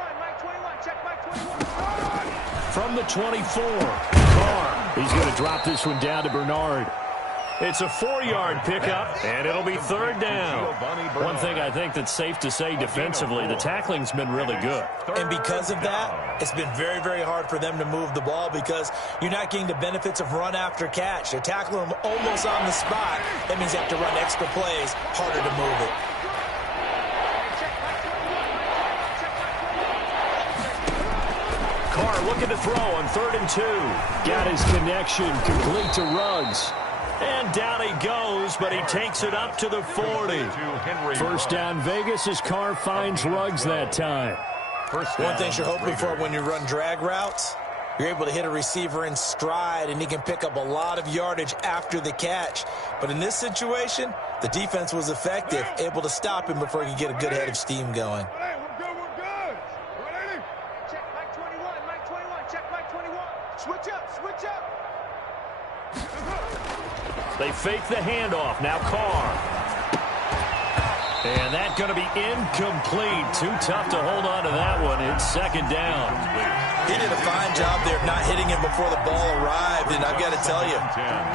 check Mike 21. From the 24, Carr. He's going to drop this one down to Bernard. It's a 4-yard pickup, and it'll be 3rd down. One thing I think that's safe to say defensively, the tackling's been really good. And because of that, it's been very, very hard for them to move the ball because you're not getting the benefits of run after catch. They tackle them almost on the spot. That means you have to run extra plays, harder to move it. Carr looking to throw on 3rd and 2. Got his connection complete to Ruggs. And down he goes, but he takes it up to the 40. First down Vegas as Carr finds Ruggs that time. One thing you're hoping for when you run drag routes, you're able to hit a receiver in stride, and he can pick up a lot of yardage after the catch. But in this situation, the defense was effective, able to stop him before he could get a good head of steam going. Check Mike 21, check Mike 21. Switch up. They fake the handoff. Now Carr. And that's going to be incomplete. Too tough to hold on to that one. It's 2nd down. He did a fine job there of not hitting him before the ball arrived. And I've got to tell you,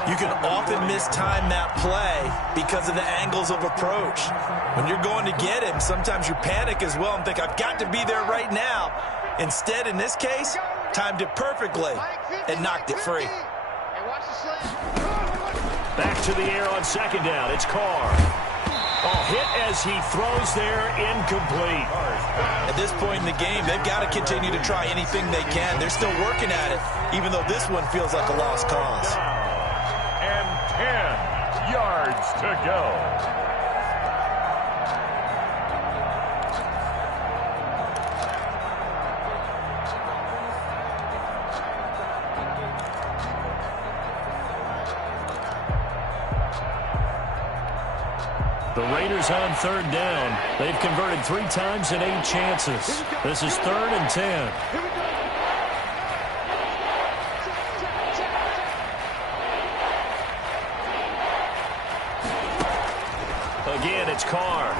you can often mistime that play because of the angles of approach. When you're going to get him, sometimes you panic as well and think, I've got to be there right now. Instead, in this case, timed it perfectly and knocked it free. Back to the air on 2nd down. It's Carr. Hit as he throws there, incomplete. At this point in the game, they've got to continue to try anything they can. They're still working at it, even though this one feels like a lost cause. And 10 yards to go. The Raiders on 3rd down. They've converted 3 times in 8 chances. This is 3rd and 10. Again, it's Carr.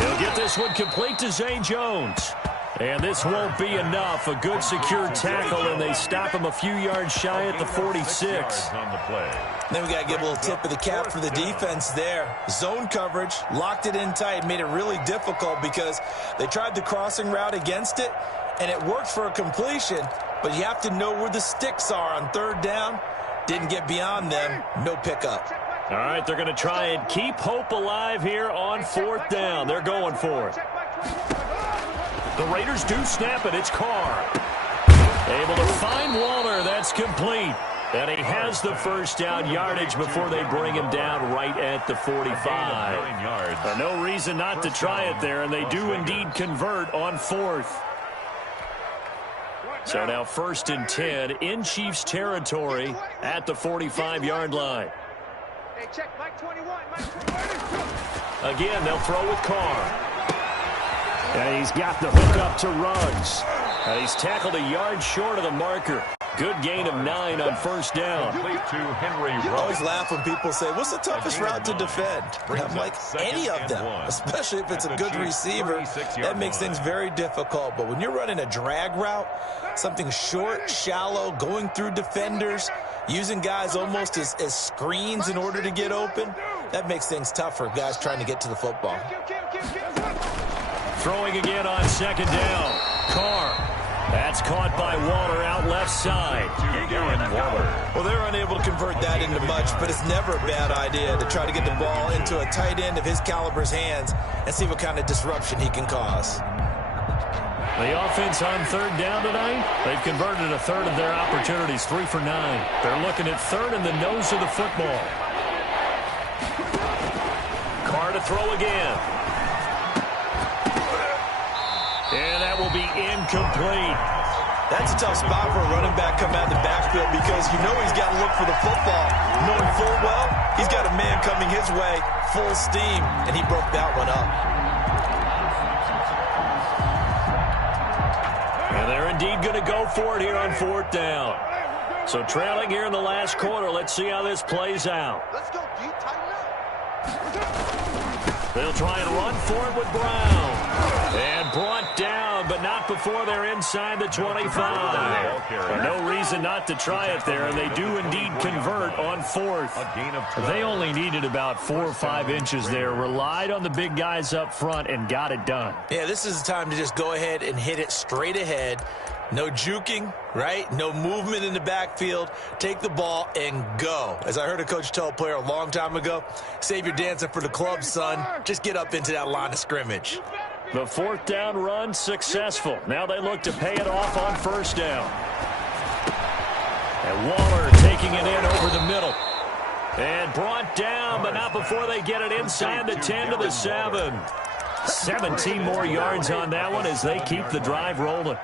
He'll get this one complete to Zay Jones. And this won't be enough. A good secure tackle, and they stop him a few yards shy at the 46. Then we got to give a little tip of the cap for the defense there. Zone coverage, locked it in tight, made it really difficult because they tried the crossing route against it, and it worked for a completion, but you have to know where the sticks are on 3rd down. Didn't get beyond them, no pickup. All right, they're going to try and keep hope alive here on 4th down. They're going for it. The Raiders do snap it. It's Carr. Able to find Waller. That's complete. And he has the first down yardage before they bring him down right at the 45. No reason not to try it there, and they do indeed convert on 4th. So now 1st and 10 in Chiefs territory at the 45-yard line. Hey, check Mike 21, Mike 21. Again, they'll throw with Carr. And he's got the hook up to Ruggs. And he's tackled a yard short of the marker. Good gain of 9 on 1st down. I always laugh when people say, what's the toughest route to defend? And I'm like, any of them, especially if it's a good receiver. That makes things very difficult. But when you're running a drag route, something short, shallow, going through defenders, using guys almost as screens in order to get open, that makes things tough for guys trying to get to the football. Throwing again on 2nd down. Carr. That's caught by Waller out left side. Well, they're unable to convert that into much, but it's never a bad idea to try to get the ball into a tight end of his caliber's hands and see what kind of disruption he can cause. The offense on third down tonight, they've converted a third of their opportunities, 3 for 9. They're looking at third in the nose of the football. Carr to throw again. And that will be incomplete. That's a tough spot for a running back coming out of the backfield because you know he's got to look for the football. Knowing full well, he's got a man coming his way, full steam, and he broke that one up. And they're indeed going to go for it here on fourth down. So trailing here in the last quarter, let's see how this plays out. Let's go, D. Tighten up. They'll try and run for it with Brown. And brought down, but not before they're inside the 25. No reason not to try it there, and they do indeed convert on fourth. They only needed about 4 or 5 inches there, relied on the big guys up front, and got it done. Yeah, this is the time to just go ahead and hit it straight ahead. No juking, right? No movement in the backfield. Take the ball and go. As I heard a coach tell a player a long time ago, save your dancing for the club, son. Just get up into that line of scrimmage. The fourth down run successful. Now they look to pay it off on first down. And Waller taking it in over the middle. And brought down, but not before they get it inside the 10 to the 7. 17 more yards on that one as they keep the drive rolling.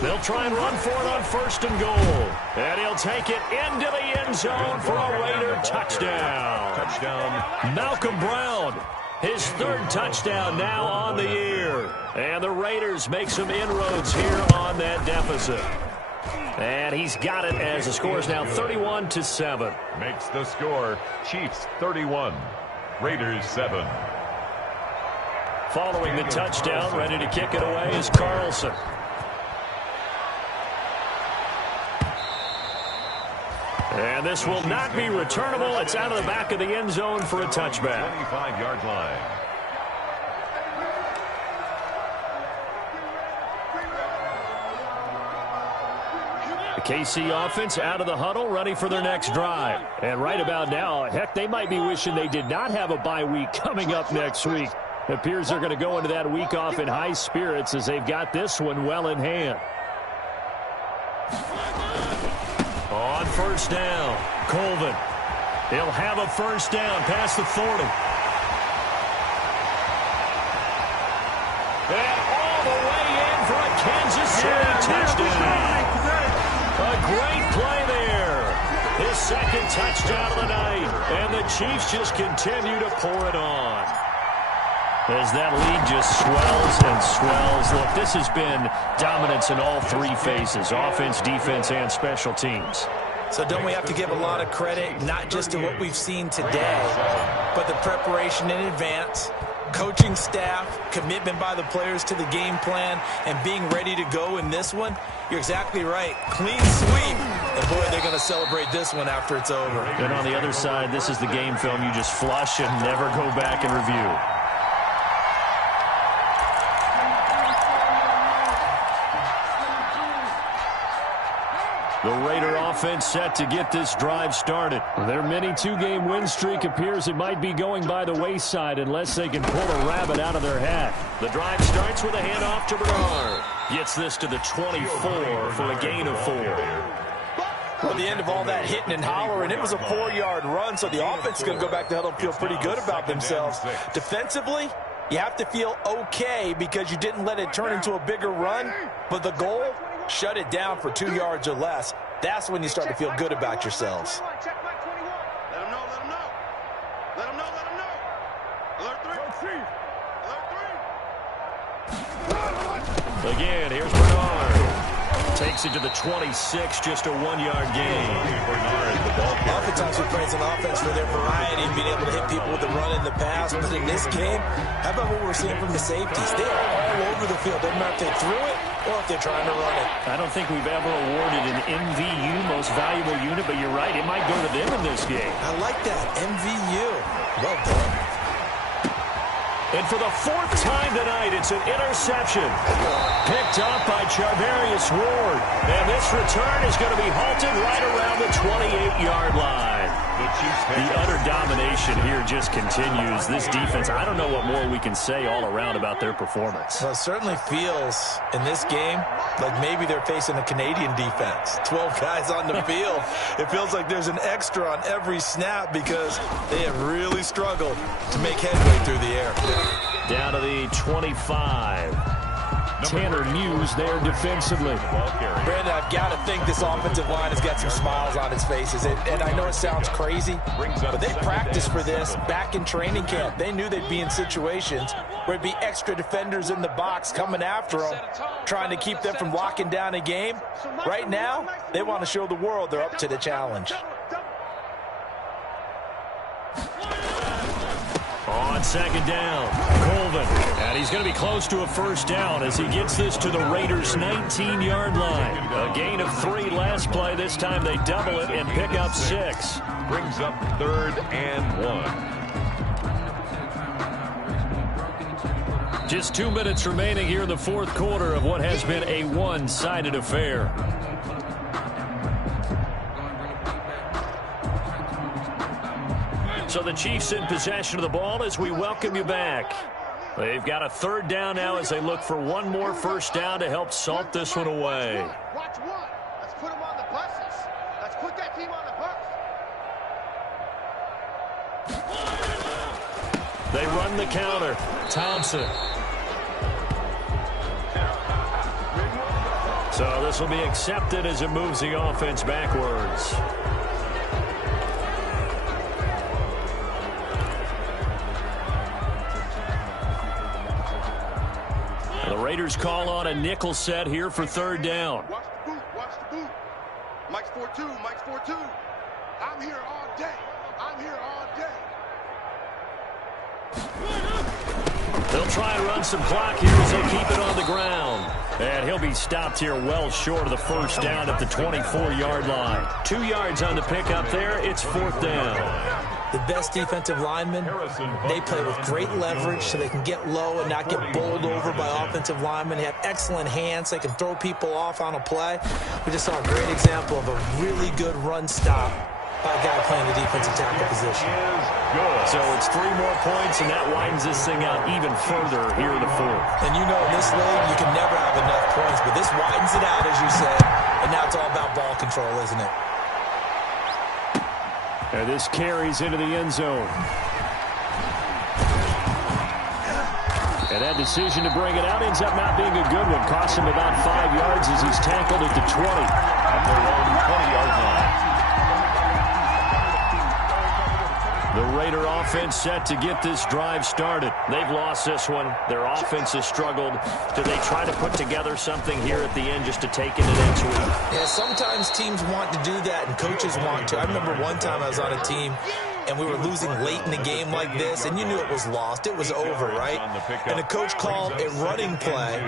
They'll try and run for it on first and goal. And he'll take it into the end zone for a Raider touchdown. Malcolm Brown, his third touchdown now on the year. And the Raiders make some inroads here on that deficit. And he's got it as the score is now 31-7. Makes the score Chiefs 31, Raiders 7. Following the touchdown, ready to kick it away is Carlson. And this will not be returnable. It's out of the back of the end zone for a touchback. 25-yard line. The KC offense out of the huddle, ready for their next drive. And right about now, heck, they might be wishing they did not have a bye week coming up next week. It appears they're going to go into that week off in high spirits as they've got this one well in hand. On first down, Colvin. He'll have a first down past the 40. And all the way in for a Kansas City touchdown. A great play there. His second touchdown of the night. And the Chiefs just continue to pour it on. As that lead just swells and swells. Look, this has been dominance in all 3 phases, offense, defense, and special teams. So don't we have to give a lot of credit, not just to what we've seen today, but the preparation in advance, coaching staff, commitment by the players to the game plan, and being ready to go in this one? You're exactly right. Clean sweep. And, boy, they're going to celebrate this one after it's over. And on the other side, this is the game film you just flush and never go back and review. The Raider offense set to get this drive started. Their mini 2-game win streak appears it might be going by the wayside unless they can pull a rabbit out of their hat. The drive starts with a handoff to Bernard. Gets this to the 24 for a gain of 4. Well, the end of all that hitting and hollering, it was a 4-yard run, so the offense is going to go back to huddle and feel pretty good about themselves. Defensively, you have to feel okay because you didn't let it turn into a bigger run, but the goal, shut it down for 2 yards or less. That's when you start to feel good about yourselves. Let them know, let them know. Let them know, let them know. Alert 3. Alert 3. Again, here's Bernard. Takes it to the 26, just a 1-yard gain. Oftentimes we praise an offense for their variety and being able to hit people with the run in the pass. But in this game, how about what we're seeing from the safeties? They are all over the field. Doesn't matter if they threw it or if they're trying to run it. I don't think we've ever awarded an MVU, most valuable unit, but you're right, it might go to them in this game. I like that, MVU. Well done. And for the fourth time tonight, it's an interception. Picked up by Charvarius Ward. And this return is going to be halted right around the 28-yard line. The utter domination here just continues. This defense, I don't know what more we can say all around about their performance. Well, it certainly feels in this game like maybe they're facing a Canadian defense. 12 guys on the field. It feels like there's an extra on every snap because they have really struggled to make headway through the air. Down to the 25. Tanner Muse there defensively. Brandon, I've got to think this offensive line has got some smiles on its faces. And I know it sounds crazy, but they practiced for this back in training camp. They knew they'd be in situations where it'd be extra defenders in the box coming after them, trying to keep them from locking down a game. Right now, they want to show the world they're up to the challenge. On second down, Colvin. And he's going to be close to a first down as he gets this to the Raiders' 19-yard line. A gain of 3 last play. This time they double it and pick up 6. Brings up 3rd and 1. Just 2 minutes remaining here in the fourth quarter of what has been a one-sided affair. So the Chiefs in possession of the ball as we welcome you back. They've got a 3rd down now as they look for one more first down to help salt this one away. Watch one. Let's put them on the buses. Let's put that team on the bus. They run the counter. Thompson. So this will be accepted as it moves the offense backwards. The Raiders call on a nickel set here for 3rd down. Watch the boot. Watch the boot. Mike's 4-2. Mike's 4-2. I'm here all day. I'm here all day. They'll try and run some clock here as they keep it on the ground. And he'll be stopped here well short of the first down at the 24-yard line. 2 yards on the pickup there. It's 4th down. The best defensive linemen, they play with great leverage so they can get low and not get bowled over by offensive linemen. They have excellent hands. They can throw people off on a play. We just saw a great example of a really good run stop by a guy playing the defensive tackle position. So it's 3 more points, and that widens this thing out even further here in the 4th. And you know in this league, you can never have enough points, but this widens it out, as you said, and now it's all about ball control, isn't it? And this carries into the end zone. And that decision to bring it out ends up not being a good one. Costs him about 5 yards as he's tackled at the 20. At their own 20-yard line. The Raider offense set to get this drive started. They've lost this one. Their offense has struggled. Do they try to put together something here at the end just to take into next week? Yeah, sometimes teams want to do that and coaches want to. I remember one time I was on a team and we were losing late in the game like this, and you knew it was lost. It was over, right? And the coach called a running play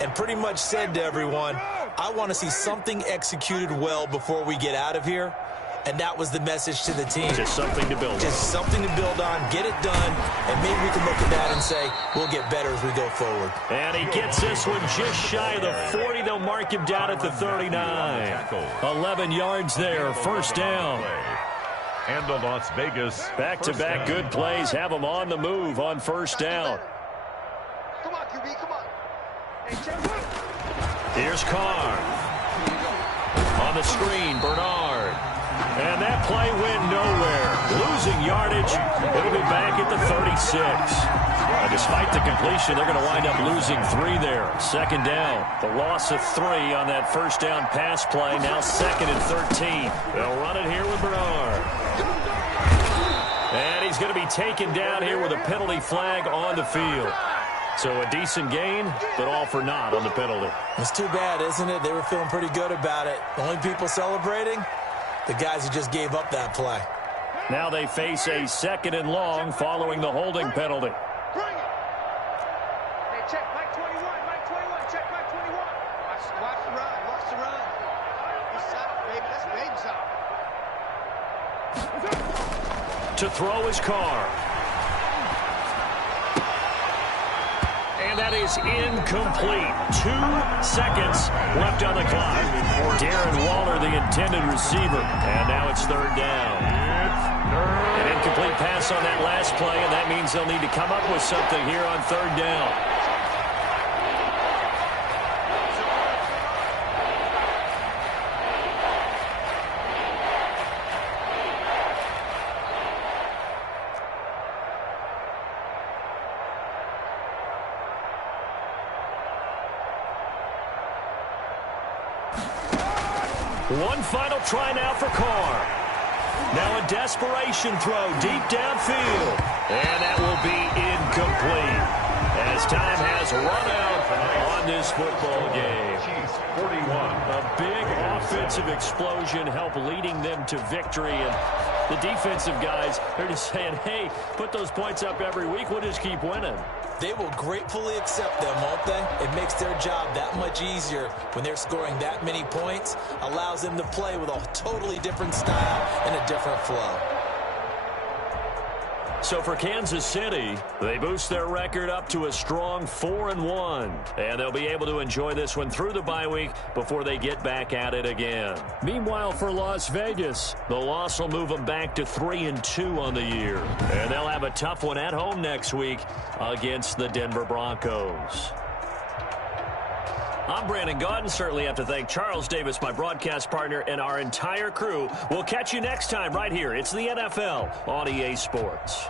and pretty much said to everyone, I want to see something executed well before we get out of here. And that was the message to the team. Just something to build on. Just something to build on, get it done, and maybe we can look at that and say, we'll get better as we go forward. And he gets this one just shy of the 40. They'll mark him down at the 39. 11 yards there, first down. And the Las Vegas. Back-to-back good plays have them on the move on first down. Come on, QB, come on. Hey, check. Here's Carr. On the screen, Bernard. And that play went nowhere. Losing yardage. It'll be back at the 36. Despite the completion, they're going to wind up losing 3 there. Second down. The loss of 3 on that first down pass play. Now 2nd and 13. They'll run it here with Bernard. And he's going to be taken down here with a penalty flag on the field. So a decent gain, but all for naught on the penalty. It's too bad, isn't it? They were feeling pretty good about it. The only people celebrating, the guys who just gave up that play. Now they face a 2nd and long following the holding penalty. Bring it. Hey, check Mike 21. Mike 21. Check Mike 21. to throw his car. And that is incomplete. 2 seconds left on the clock. Darren Waller, the intended receiver. And now it's third down. An incomplete pass on that last play, and that means they'll need to come up with something here on third down. One final try now for Carr. Now a desperation throw deep downfield. And that will be incomplete as time has run out on this football game. 41. A big offensive explosion helped leading them to victory. And the defensive guys, they're just saying, hey, put those points up every week. We'll just keep winning. They will gratefully accept them, won't they? It makes their job that much easier when they're scoring that many points. Allows them to play with a totally different style and a different flow. So for Kansas City, they boost their record up to a strong 4-1. And they'll be able to enjoy this one through the bye week before they get back at it again. Meanwhile, for Las Vegas, the loss will move them back to 3-2 on the year. And they'll have a tough one at home next week against the Denver Broncos. I'm Brandon Gaudin. Certainly have to thank Charles Davis, my broadcast partner, and our entire crew. We'll catch you next time right here. It's the NFL on EA Sports.